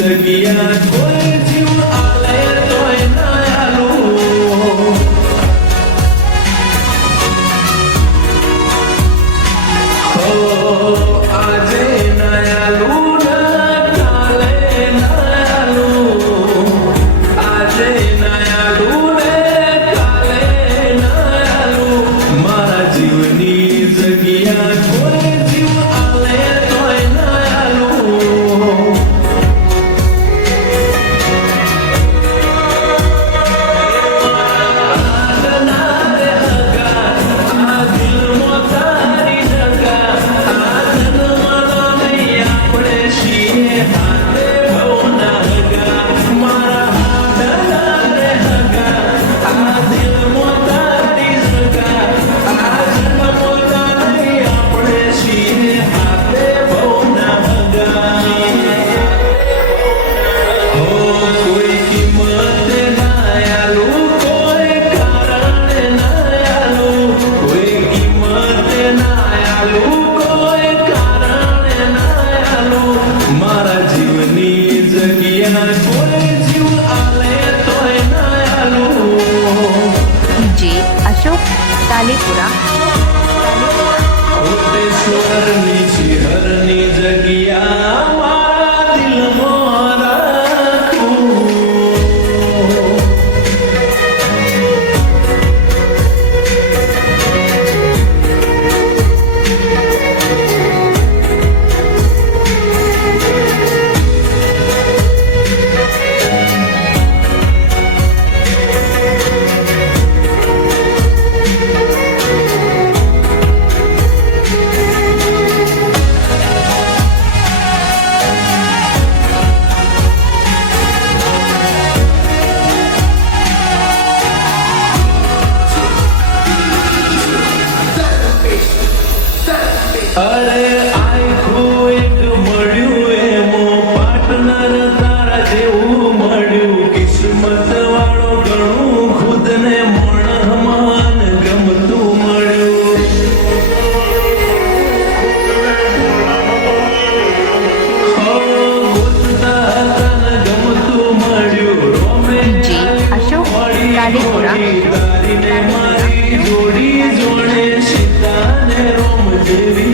જગ્યા કોઈ જીવ આલે તોય ના આલું. આજે ના આલું ના કાલે ના આલું. આજે ના આલું ને કાલે ના આલું. મારા જીવની જગ્યા કોઈ જીવ આલે તોય ના આલું. મારા જીવની જગ્યા કોઈ જીવ આલે તોય ના આલું. જે અશોક તાલેપુરા કોટેશ્વરની શિહરની જગ્યા મારા દિલમાં રાખું. અરે આખું એક મળ્યું એમો પાર્ટનર તારા જેવું મળ્યું. કિસ્મત વાળો ઘણું ખુદને મણહમાન ગમતું મળ્યું. ગોતતા હતા ને ગમતું મળ્યું. જે અશોક તાલેપુરા તારીને મારી જોડી જોડે સીતા ને રોમ જેવી